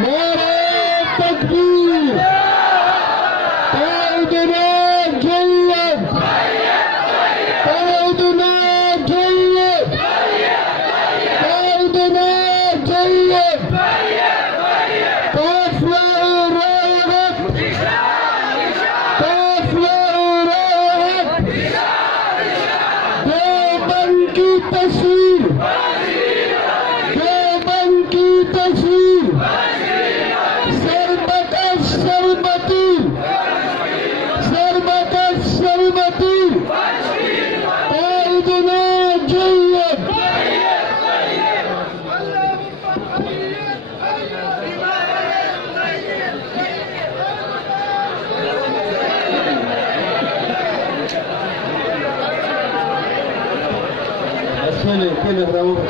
نعرة تكبير. قائدنا جيد، قائدنا جيد، قائدنا جيد. طفلة راغب، طفلة راغب. देवबंद की तस्वीर, देवबंद की तस्वीर। सरबत सरबती, सरबत सरबती। قائدنا جيد.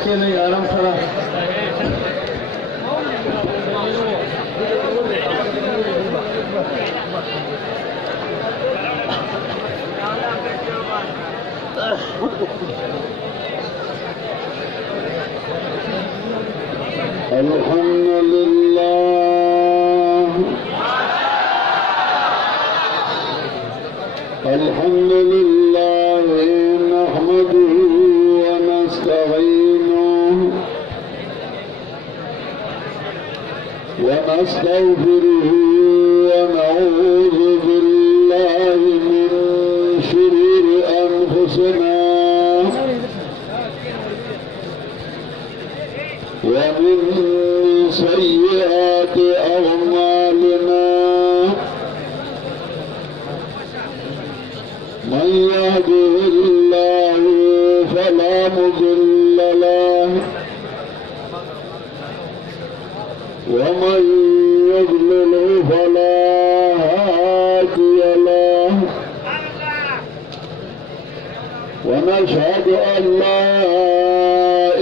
खेले आराम सारा अल्हम्दुलिल्लाह, अल्हम्दुलिल्लाह नहमदुहु व नस्तईनुहु व नस्तगफिरुहु व नऊज़ु बिल्लाहि मिन शुरूरि अनफुसिना व मिन सय्यिआति अअमालिना। من يهده الله فلا مضل له ومن يضلل فلا هادي له. ونشهد أن لا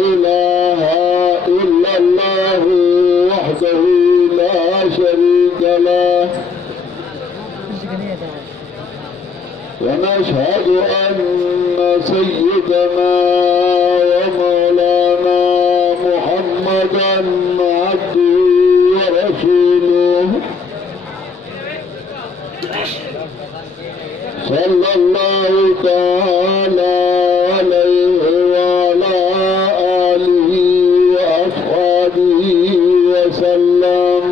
إله إلا الله وحده لا شريك له. ونشهد أن سيدنا ومولانا محمدا عبده ورسوله صلى الله تعالى عليه وعلى آله وأصحابه وسلم.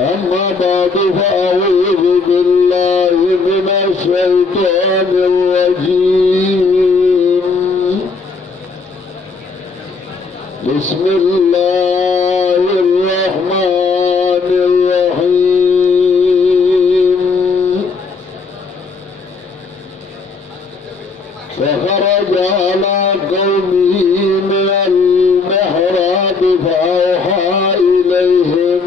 أما بعد فأعوذ بالله من الشيطان الرجيم. بسم الله الرحمن الرحيم. فخرج على قومه من المحراب فأوحى إليهم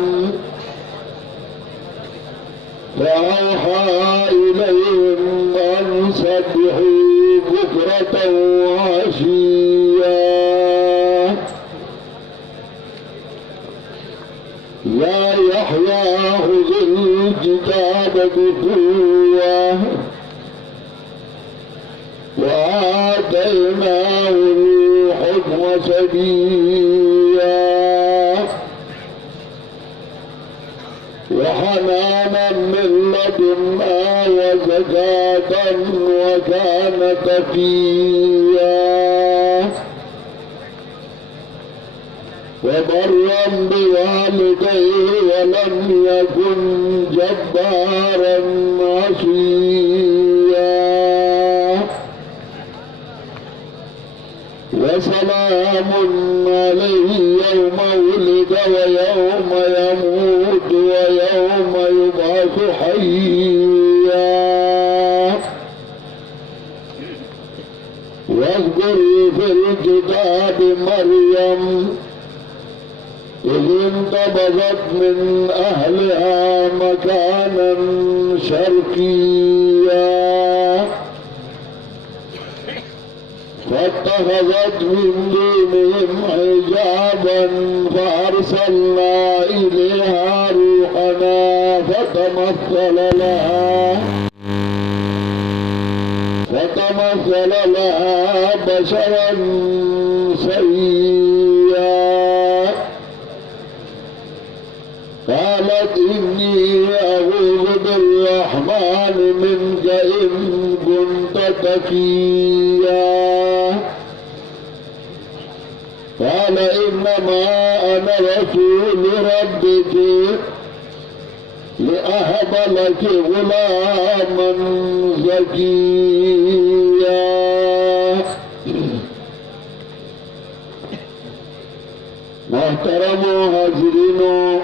أن سبحوا بكرة وعشيا. يا يحيى خذ الكتاب بقوة وآتيناه الحكم صبيا وحنانا من لدنا وزكاة وكان تقيا وبرا بوالديه ولم يكن جبارا عصيا. وسلام عليه يوم ولد ويوم يموت ويوم يبعث حيا. واذكر في الكتاب مريم إذ انتبذت من أهلها مكانا شرقيا فاتخذت من دونهم حجابا فأرسلنا إليها روحنا فتمثل لها بشرا سويا. تقيا قال إنما أنا رسول ربك لأهب لك غلاما زكيا محترم حاضرینو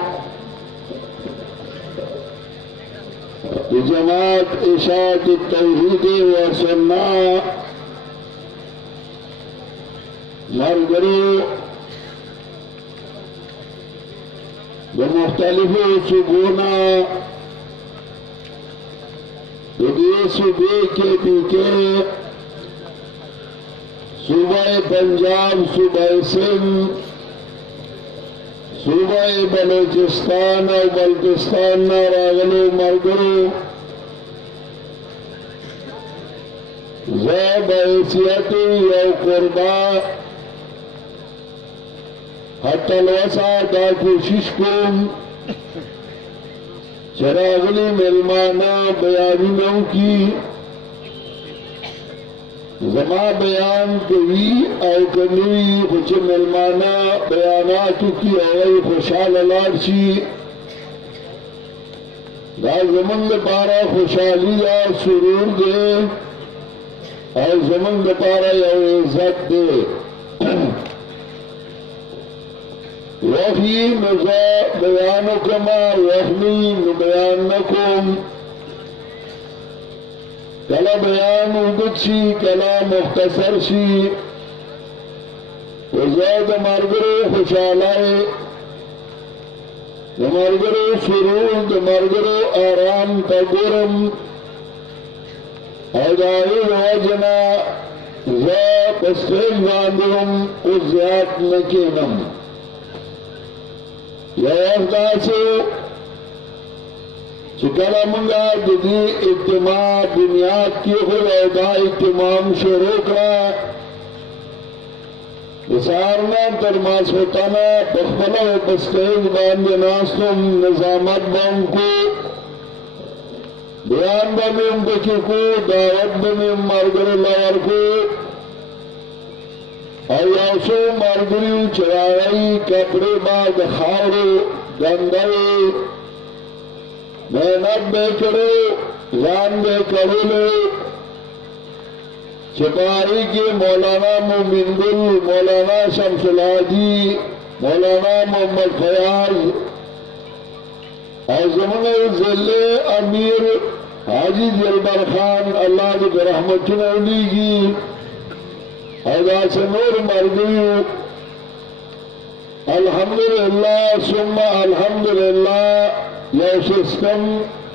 جماعت اشاعت التوحید و سنت ملګرو د مختلفو صوبونو د دې صوبې کې پیکه صوبہ پنجاب صوبہ سندھ صوبہ بلوچستان او بلتستان نا راغلو ملګرو زه بحیثیت یو قربا حتی الوسع دا کوشش کوم چراغلی ملمانا بیانونو کی زما بیان کوي او کنوي خوچ ملمانا بیاناتو کی اوی خوشحال لار شي دا زمن لپاره خوشحالی دا سرور دے او زمن لپاره یو عزت دے وحی نزا بیانو کما وحمی نبیان نکم کلا بیان اوږد شي کلا مختصر شي وزه د ملګرو خوشحالی د ملګرو سرور د ملګرو آرام ته ګورم او د هغې د وجې نه زه په سټیج باندې هم اوس زیات نه کښېنم یو وخت داسې چې کله مونږه د دې اجتماع بنیاد کېښود او دا اجتماع شروع کړه د سهار نه تر ماسخوتنه په خپله په سټیج باندې ناست وم نظامت به هم کو بیان به مې هم پکې کو دعوت به مې هم ملګرو له ورکو او یو څو ملګري وو چې راغلي کپړې به د خاورو ګنده وې محنت بے کرو ځان بے کړلو چې پاری کې مولانا مومن ګل مولانا شمس الهادي مولانا محمد فیاض او زموږ ضلع امیر حاجی دلبر خان الله دې رحمتونه ولیږي او داسې نور ملګري الحمدلله ثم الحمدلله یو سیستم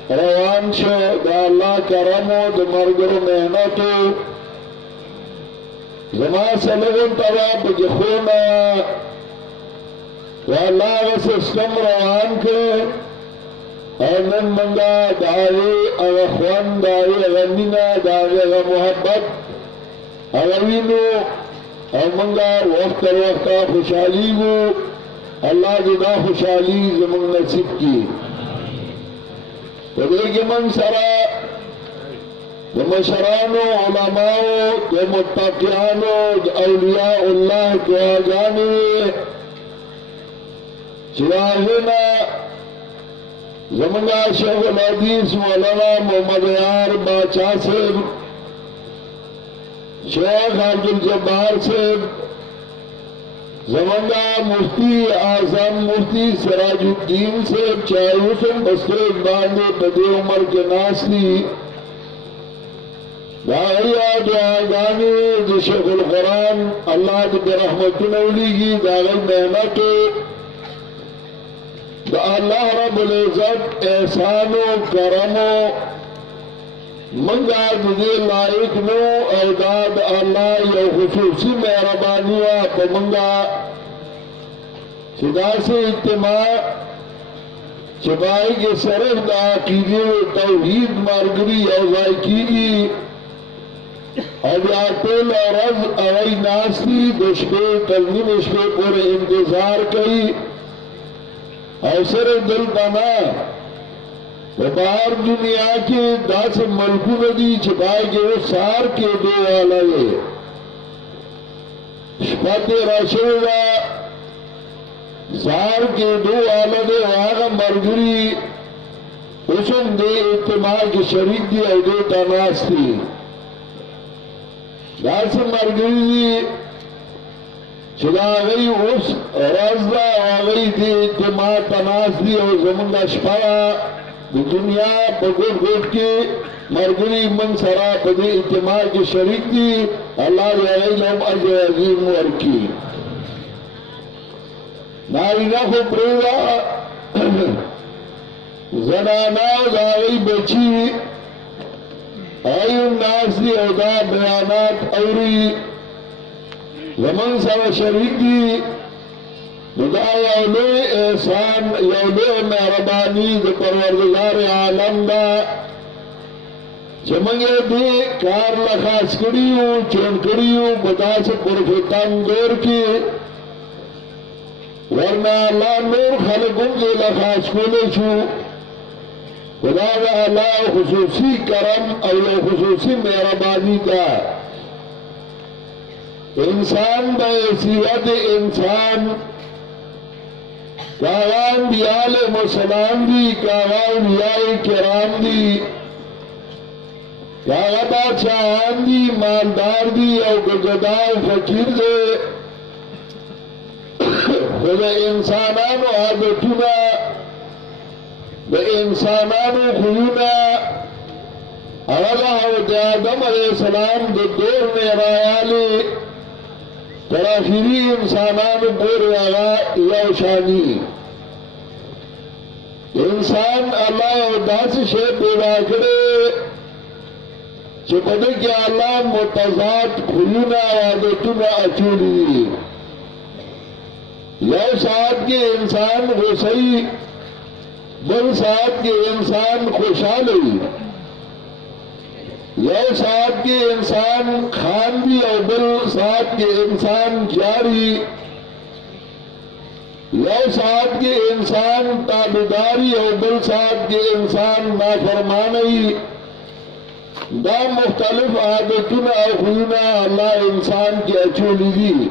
روان شو دا الله کرمو د ملګرو محنتو زما سلګون توا پکې خونه و الله هغه سیستم روان کړ او نن مونږه د هغې هغه خوند د هغې هغه مینه د هغې هغه محبت هغه وینو او مونږه وخت تر وخته خوشحالیږو الله دې دا خوشحالي زموږ نصیب کړي ودیگی من سرا د مشرانو علماءو د متقیانو د اولیاء الله دعاګانې چې هغه زمونږ شیخ الحدیث مولانا محمد یار باچا صاحب شیخ عبدالجبار صاحب زمانہ مفتی اعظم مفتی سراج الدین سے چاہیوسن بستریج باندے پدی عمر کے ناسلی داغیا دعاگانی دی شیخ القرآن اللہ دی برحمت نولیگی داغی محنت دا اللہ رب العزت احسان و کرم و منگا دی لائق نو اوداد اللہ یو خصوصی مہربانیہ پا منگا چدا سے اجتماع چبائی کے صرف دا عقیدے و توحید مارگری اوزائی کی گی اب آتل اور رض اوائی ناستی دشپے تلنیم اشپے پورے انتظار کئی او صرف دل بنا बाहर दुनिया के 10 मलकू नदी छिपाए के वो सार के दो वाला है शपते रशोगा सार के दो वाला दे वागा मरगरी उसम दे इत्तेमाल की शरीक दी और दे तनास थी दास मरगरी चला गई उस राजदा आ गई थी इत्तेमाल तनास दी और जमुंदा शपाया दुनिया बगुर गोट के मरगरी मन सरा पदे इत्तेमाल की शरीक दी अल्लाह लम अजर अजीम वर्की नारीना को प्रेरा जनाना दाई बची आयुन नासी औदा बयानात औरी जमन सरा शरीक दी खुदा यौले एहसान यौले मेहरबानी द परवरदिगार आलम दा चमंगे दे कार लखास करियो चोन करियो बता से पुरफेतान दौर की वरना अल्लाह नूर खलकुम दे लखास कोले छू खुदा का अल्लाह खुसूसी करम और खुसूसी मेहरबानी का इंसान बहसीयत इंसान कागान बियाल मुसलाम दी कागान बियाल किराम दी कागा बादशाहान दी मालदार दी और गदार फकीर दे खुदा इंसानानो आदतुना द इंसानानो खुयूना अल्लाह आदम अलैहिस्सलाम दे दौर में रायाली तराखिरी इंसानान बोर वाला यौशानी इंसान अल्लाह दास शे पैदा करे चुपदे के अल्लाह मुतजात खुलूना आदतुना अचूली यौ साथ के इंसान हुसई बल साथ के इंसान खुशहाली यह साथ के इंसान खान भी और बिल साथ के इंसान जारी यह साथ के इंसान ताबेदारी और बिल साथ के इंसान नाफरमानी दा मुख्तलिफ आदतुन और खुना अल्लाह इंसान की अचूली दी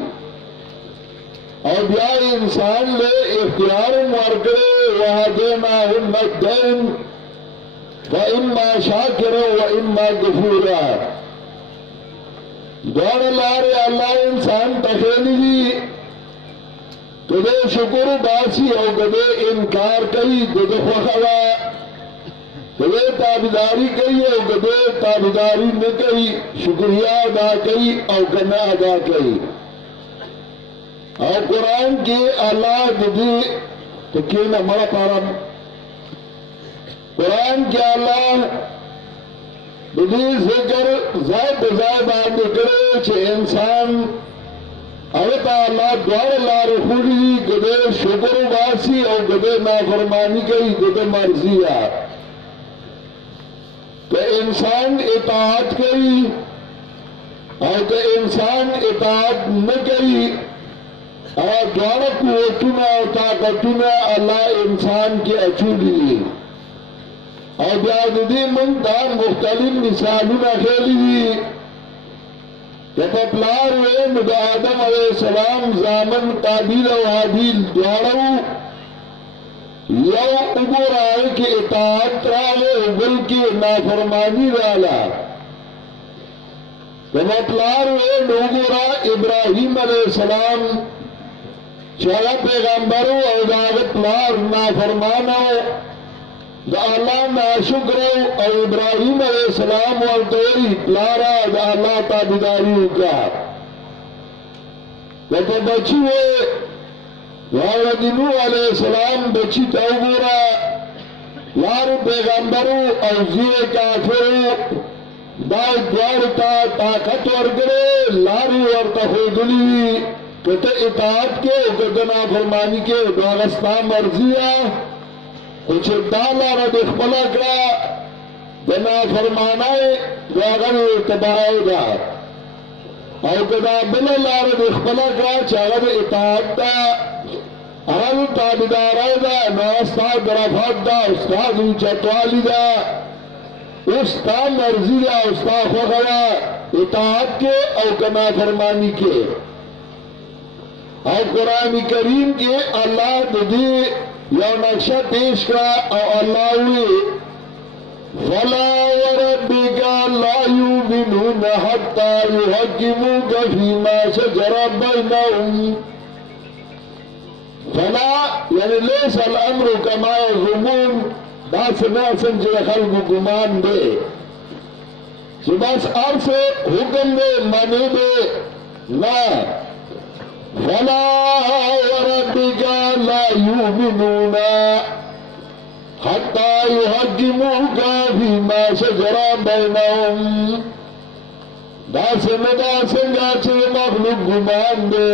और या इंसान ले इख्तियार मरकरे वहां देना उन्नदैन व इम्मा शाकिर व इम्मा गफूरा दौड़ लारे अल्लाह इंसान तखेली दी कदे शुक्र बासी और कदे इनकार कई कदे खवा कदे ताबेदारी कई और कदे ताबेदारी न कई शुक्रिया अदा कई और गना अदा कई और कुरान के अल्लाह दीदी तो क्यों न हमारा पारम कुरान के अल्लाह दीदी जिक्र जायद बात करे छे इंसान अवता अल्लाह द्वार लार खुली गदे शुक्र वासी और गदे नाफरमानी कई गदे मर्जिया तो इंसान इताअत कई और तो इंसान इताअत न कई और द्वारा कुवतुना और ताकतुना अल्लाह इंसान के अचूली और ब्यादी मंदार मुख्तलिफ मिसालुना खेली जब अपलार हुए मुदा आदम अलैहिस्सलाम जामन काबिल और हाबिल द्वारा यौ उबर आए के इताअत राले उबल की नाफरमानी वाला जब अपलार हुए नूगुरा इब्राहिम अलैहिस्सलाम चला पैगंबरों और दावत लार नाफरमानो अल्लाह नाशुक्र और इब्राहिम अलैहिस्सलाम और तोरी लारा अल्लाह ताबेदारी का तो बची हुए वालदिनु अलैहिस्सलाम बची तौबूरा लार पैगंबरों और जिए काफिरों दाई द्वारता ताकत और करे लारू और तफुदली कते इताअत के गदना फरमानी के दागस्ता मर्जिया कुछ डाला रद इख्बला करा गना फरमानाए दागर तबाएगा और कदा बिल लारद इख्बला करा चागर इताअत अगल ताबेदाराई दा ना उस्ताद रफत दा उस्ताद उचतवाली दा उस्ताद मर्जी दा उस्ताद खुदा इताअत के और कना फरमानी के और कुरान करीम के अल्लाह दे या नक्शा पेश करा और अल्लाह हुए फला वरब्बिका ला युमिनून हत्ता युहक्किमूका फीमा शजरा बैनहुम फला यानी लेस अल-अम्रु कमा यज़ुमून बात ना समझे खल्क गुमान दे कि बस आपसे हुक्म दे माने दे ना फला वरब्बिका ला युमिनून हत्ता युहक्किमूका फीमा शजरा बैनहुम दास संगा चे मखलूक गुमान दे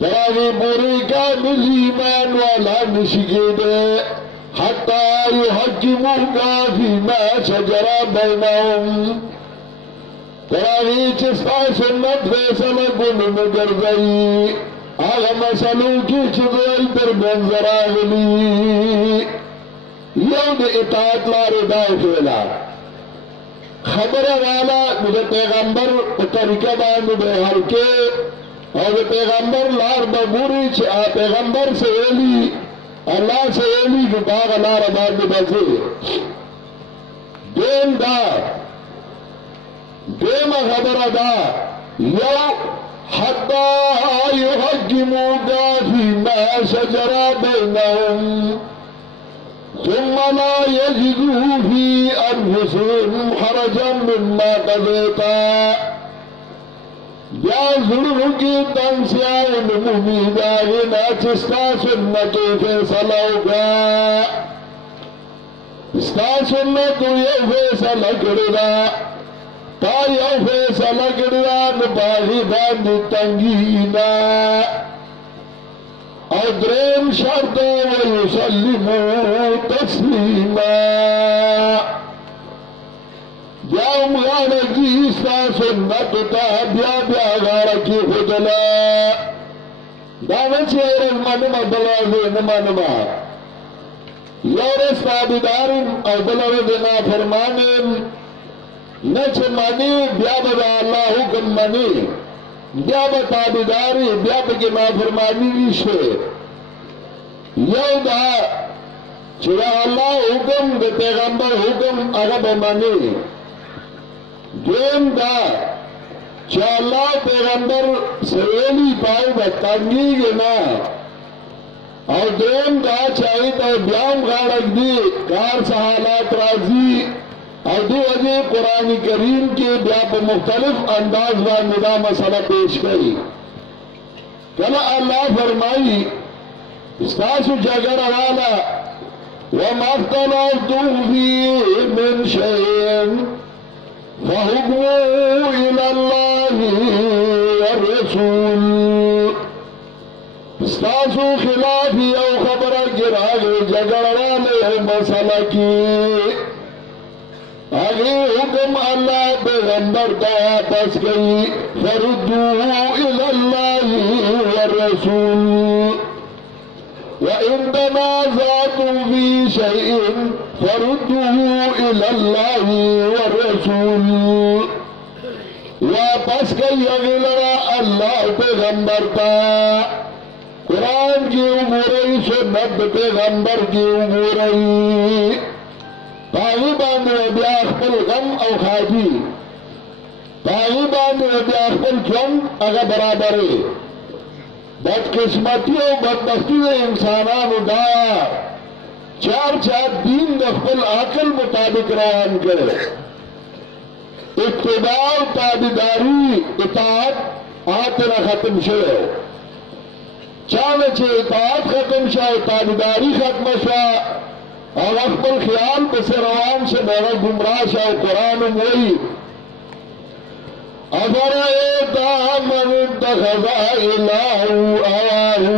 तरावी बुरी का ईमान वाला निशिके दे हत्ता युहक्किमूका फीमा शजरा बैनहुम तरावी चिस्ता सुन्नत फैसला गुन मगर गई आगा मसलू की चुगल पर मंजरा गली यौद इताअत लारे दाव फेला खबर वाला मुझे पैगंबर तरीका बांध बेहर के और पैगंबर लार बबूरी पैगंबर से एली अल्लाह से एली के बाग लार बांध बजे देम दा देम खबर दा यौ हत्ता युहक्किमूका फीमा शजरा बैनहुम ثم لا يجدوا في أنفسهم حرجا مما قضيت या जुर्म की तन से आए उम्मीदा ना चिस्ता सुन्नत फैसला होगा इस्ता सुन्नत ये फैसला करेगा ता ये फैसला करेगा न बागी बांध तंगीना और द्रेम शर्त वयुसल्लिमू तस्लीमा जाम गाड़ की इस्ता सुन्नत ता ब्या ब्या गाड़ की खुदला दावन से मनमा बला दे मनमा यौरस ताबेदारिन और बलर देना फरमाने न मानी ब्या बदा अल्लाह हुक्म मानी ब्या ताबेदारी ब्या के नाफरमानी विषे यौदा चुरा अल्लाह हुक्म दे पैगंबर हुक्म अगब मानी गेम दा चाला पैगंबर सवेली पाए बतंगी के ना और देम दा चाहिए तो ब्याम गाड़क दी कार सहालात राजी और दो वजह कुरान करीम के ब्याप मुख्तलिफ अंदाज व निदा मसला पेश करी कला अल्लाह फरमाई इस्तासु जगर वाला व मख्तलफ्तुम फीहि मिन शैइन फहुक्मुहु इलल्लाहि वर्रसूल इस्तासु खिलाफी और खबर गिरागे जगर वाले मसला की आगे हुक्म अल्लाह पैगंबर का वापस गई फरुद्दूहु इलल्लाहि वर्रसूल व इन तनाज़अतुम फी शैइन फरुद्दूहु इलल्लाहि वर्रसूल वापस गई अगला अल्लाह पैगंबर का कुरान की उमूर सुन्नत पैगंबर की उमूर तालिबान अखबल गम और खाजी तालिबान अखबल जम अगर बराबर है बदकिस्मती और बदबख्ती इंसानान उदाया चार चार दीन दखल आकल मुताबिक रवान करे इत्तिबा ताबेदारी इताअत आतना खत्म शे चाहे इताअत खत्म शे ताबेदारी खत्म शे और अकबल ख्याल बसे रवान से मेरा गुमराह शाह कुरान वही अगर दामन तखज़ा इलाहु आहु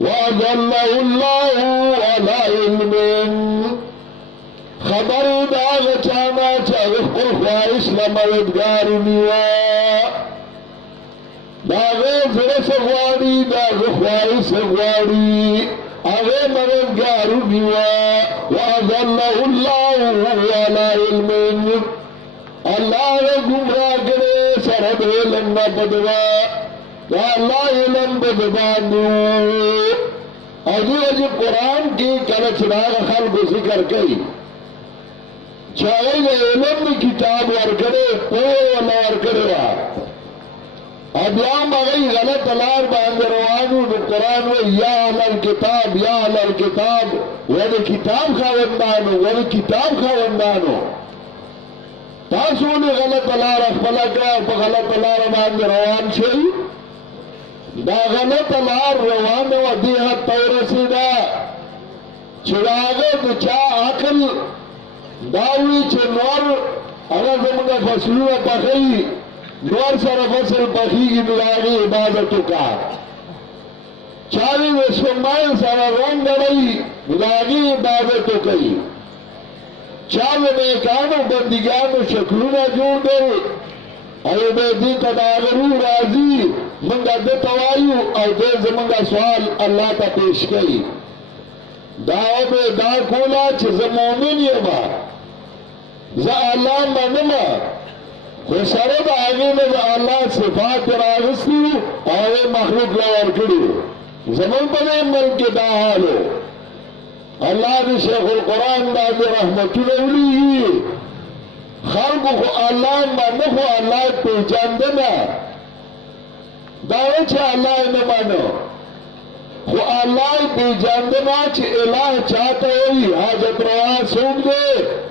वज़ल्लहुल्लाहु अला इल्मिन खबरदार चाना चाहे ख्वाहिश न मददगार निवा दागे जरे सगवाड़ी दागे ख्वाही सगवाड़ी आगे मददगार हुआ वाज़ल्लाहुल्लाहु अला इल्मिन अल्लाह ने गुमराह करे सरहद लंबा बदवा अल्लाह इल्म बदबानू अजी कुरान की कलचराग खल को जिक्र कई चाहे इल्म किताब वर करे पोला वर करे अब या मगई गलत लार बांध रवानू कुरान में या अहल किताब वह किताब खावंदानो वह किताब खावंदानो तासू ने गलत लार अखबला का गलत लार बांध रवान छई दा गलत लार रवान व देह तौरसीदा चिराग चा अकल दावी चनवर अगर जमुना फसलू पखई नौर सर फसल पखी की दुआरी इबादतों का चाली विश्वमाय सारा रंग गई दुआरी इबादतों कई चाल में कानों बंदिगानों शक्लों ना जोड़ दे अरे बेदी तदागरू राजी मंगा दे तवायु और दे जमंगा सवाल अल्लाह का पेश कई दाव में दा कोला चमोमिन ये बा जा अल्लाह मनमा सरद आगे में अल्लाह सिफात रागस्ती और मखलूक लवर करू जमन पर मल के दाहालो अल्लाह ने शेखुल कुरान दाद रहमतुल्लाह खल्क को अल्लाह मानो को अल्लाह पहचान देना दावे छे अल्लाह ने मानो को अल्लाह पहचान देना छे इलाह चाहते ही हाजत रवा सूख दे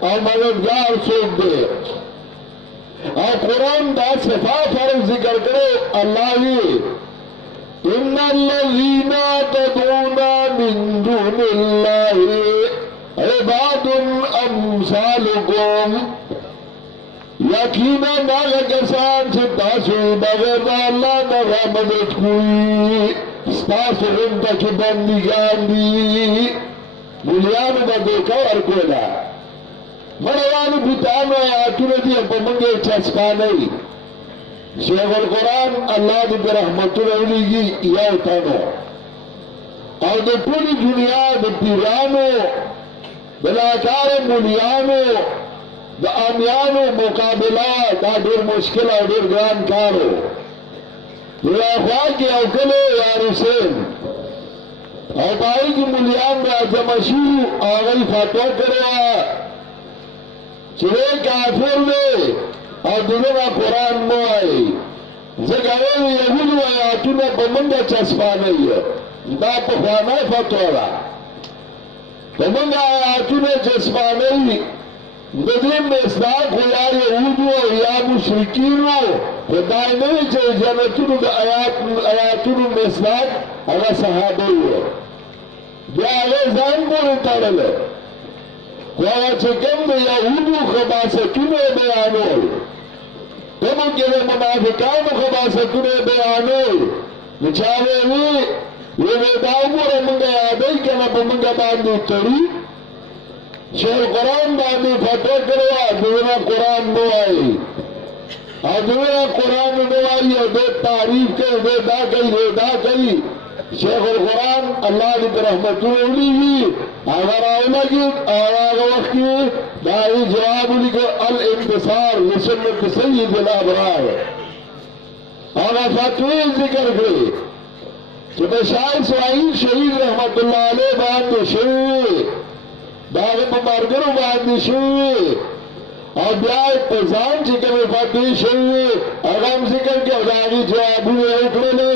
और मददगार सूख दे और कुरान दा सिफा फर्ज जिक्र करे अल्लाह ही इन्नल्लज़ीना तदऊना मिन दुनिल्लाहि इबादुन अम्सालुकुम यकीनन नाग कसान से तासु बगैर अल्लाह न मदद कोई तासु उनका की बंदिगान दी बुलियान में देखा और कोला मनवानु बितानो आतुरदी अपमंगे चस्का नहीं शेखुल कुरान अल्लाह दी रहमतुल्लाह की या उठानो और दे पूरी दुनिया दे पीरानो बलाकार मुलियानो द आमियानो मुकाबला दा देर मुश्किल और देर ग्रान कारो दुआखवा के अवकलो यार हुसैन और बाई की मुलियान राजमशू आगई फातवा करवा चुरे काफिर ने और दुनिया कुरान में आई जगह यहूद आयातुना बमंगा चस्पा नहीं है दा पखाना फतोरा बमंगा आयातुना चस्पा नहीं नदीम में इस्लाक हो या यहूद हो या मुशरिकीन हो खुदाई नहीं चाहिए जनतुन आयातुन में इस्लाक अगर सहाबे हो ब्यागे जान बोल तारल वहाँ चिकन यहूदू खबासतुने बयानो तुम के मुनाफिकान खबासतुने बयानो बेचारे ये वेदाऊ रमंगा यादई के ना बमंगा बांधी तड़ी शेर कुरान बांधी फतवा करवा दुनिया कुरान नो आई और दुनिया कुरान नो आई और दे तारीफ के वेदा कई शेखुल कुरान अल्लाह की रहमतुल्लाह अगर आउला की आवाज वक्त की दाई जवाब को अल इंतसार सुन्नत सय्यिदुल अबरार और फतवे जिक्र करे कि बशार स्वाइल शहीद रहमतुल्लाह अलैह बात शे दाग मुबारकरो बात शे और ब्याह पजान जिक्र फतवे शे अगम जिक्र के दागी जवाब उठले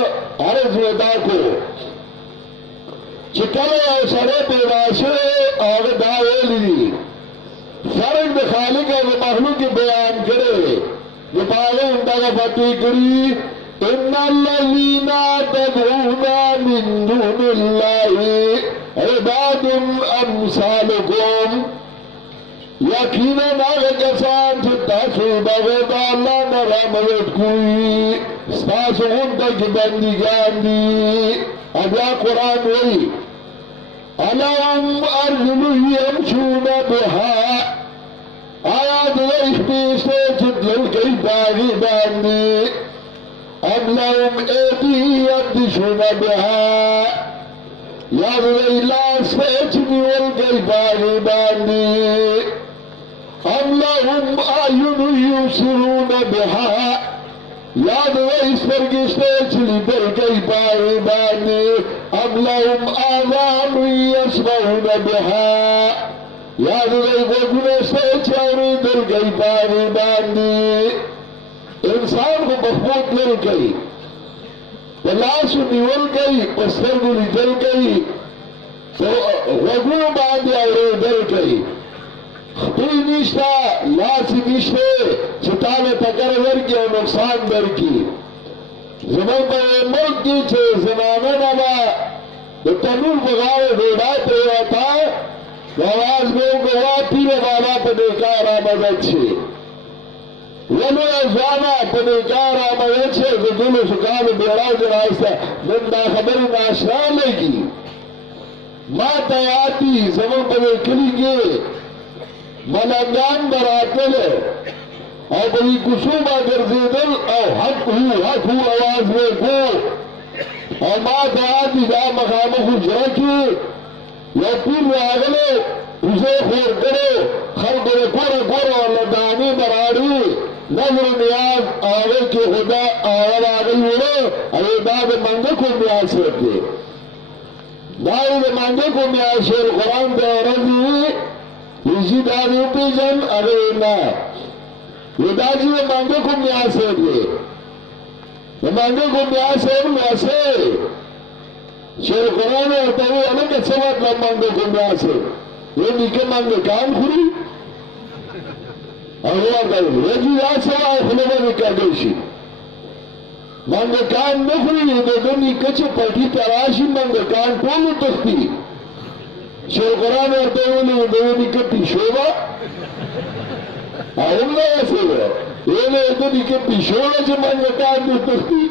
अरे जुदा को चिकले और सरे पेदाशे और दावेली फर्क खालिक और मखलूक के बयान करे जो पाले उनका का फतवी करी इन्नल्लज़ीना तदऊना मिन दुनिल्लाहि इबादुन अम्सालुकुम यकीनन नाग कसान से तासु बगैर अल्लाह न रहमत कोई तासु उनका की बंदिगान दी अब या कुरान वही अलम अर्जुलु यमशूना बिहा आया देश से चितल कई बागी बांधी अब ام لهم ایدی یبطشون بها یاد دی لاس پیچ نیول گئی باغی باندی ام لهم اعین یبصرون بها یاد دی سپرگشتے چلی دل گئی باغی باندی ام لهم آذان یسمعون بها یاد دی غوږونه چاوري دل گئی باغی باندی انسان کو مخبوط مل گئی پلاس نیول گئی پسترگو لیدل گئی تو غوږونو باندې اورېدل گئی خپل نشتا لاسی نشته چې تاله ټکر ورکړي او نقصان درکړي زموږ په ملک کې چې زنانه نه به د تنور په غاړه ډوډۍ پرېوته آواز به وکړه پیر بابا په نکاح رامدد شي ولو ځوانه په نکاح رامدد شي د دولسو کالو بیړاو دې راسته نن دا خبرې ناشنا لګي ما ته یاد دي زموږ په کلي کې ملنګان به راتلل او به یې کوڅو به ګرځېدل او حق هو اواز به کو او ما ته یاد دي دا مخامخ حجره کې یو پیر راغلی وزې خور کړو خلکو یې ګوره ګوره ورله دانې به راړي نظر نیاز هغه کې خدا هغه راغلی وړه او دا د منګکو میاشت دی دا یې د منګکو میاشت قرآن د ورځې ویزي دا دې وپېژن هغه نه دا چې د منګکو میاشت دی د منګکو میاشت میاشت شیر قرآن ورته وی هلکه څه مطلب منګکو میاشت وی نیکه منګکان خوري هغه ورته وی جی دا څه وایي خوله به مې کږی شي منګکان نه خوري د ده نیکه چې پټي ته راشي منګکان ټول وتښتي شیر قرآن ورته ویلي د ده نیکه پیشو به هغه هم دغسې ده ویلې د ده نیکه پیشو ده چې منګکان دې وتښتي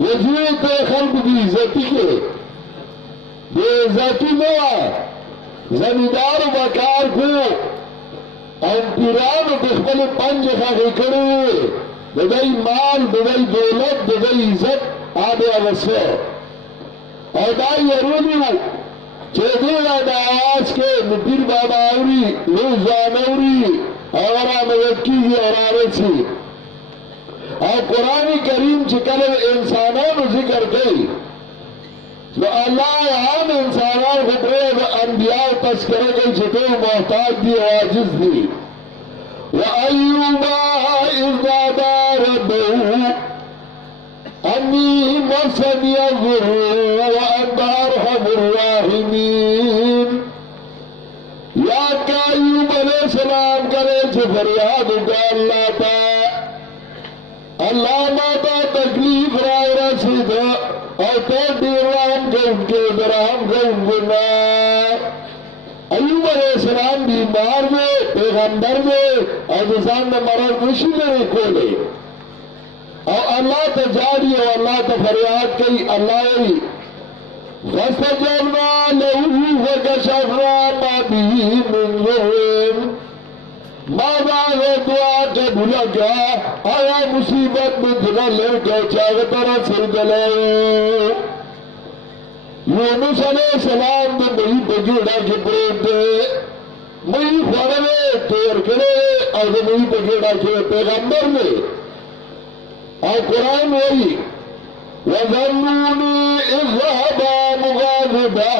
وزوی ته خلکو بې عزتي کې بې عزتي نه وه زمیندارو به کار کو او پیرانو د خپلې پنجې خښې کړې وې د دی مال د دی دولت د دی عزت آبې اغوسته او دا یېرولي وو چې دې د اواز کې نو پیر بابا اوري لوی ځوان اوري او رامدد کېږي او رارسي او قرآن کریم چې کله انسانانو ذکر کوي نو الله عام انسانان خو پرې د انبیاء تذکره کوي چې ټول محتاج دي او عاجز دي وأيوب إذ نادى ربه أني مسني الضر وأنت أرحم الراحمين یاد کا ایوب علیہ السلام کرے چې فریاد وکړه الله ته الله ما ته تکلیف را رسید او ته ډېر رحم کوونکی رحم کوونکی نه ایوب علیہ السلام بیمار دی پیغمبر دی او د ځان نه مرض نشي لرې کولی او الله ته جاړي او الله ته فریاد کوي الله وایي فاستجبنا له وكشفنا ما به من ضر ما بعد دعا قبول کیا آیا مصیبت میں دل لڑکا چاہتا رسیدلے یونس علیہ السلام دے مئی بگیڑا کے پریت دے مئی خورلے تیر کرے اور مئی بگیڑا کے پیغمبر نے اور قرآن وہی وَظَنُّونِي إِذْ ذَهَبَا مُغَاضِبًا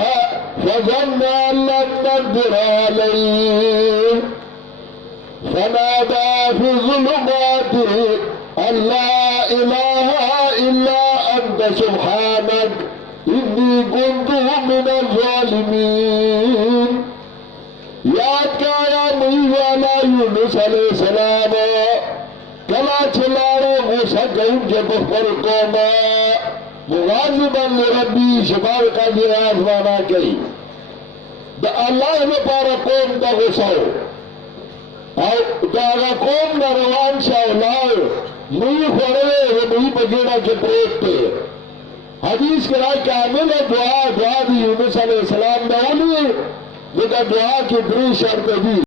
فَظَنَّ أَن لَّن نَّقْدِرَ عَلَيْهِ فنادى في الظلمات أن لا إله إلا أنت سبحانك إني كنت من الظالمين یاد کیا مولا یونس علیہ السلام کلا چلارو موسیٰ قوم جب پر قوم مغاظبا لربی شباب کا جراز مانا کئی دا اللہ نے پارا قوم دا غصاو او داغا قوم دا روان شاولاو موی خورے و موی بگیڑا کے پریت تے حدیث کرا کامل دعا دی یونس علیہ السلام دا اولی دا دعا کی دری شرط دی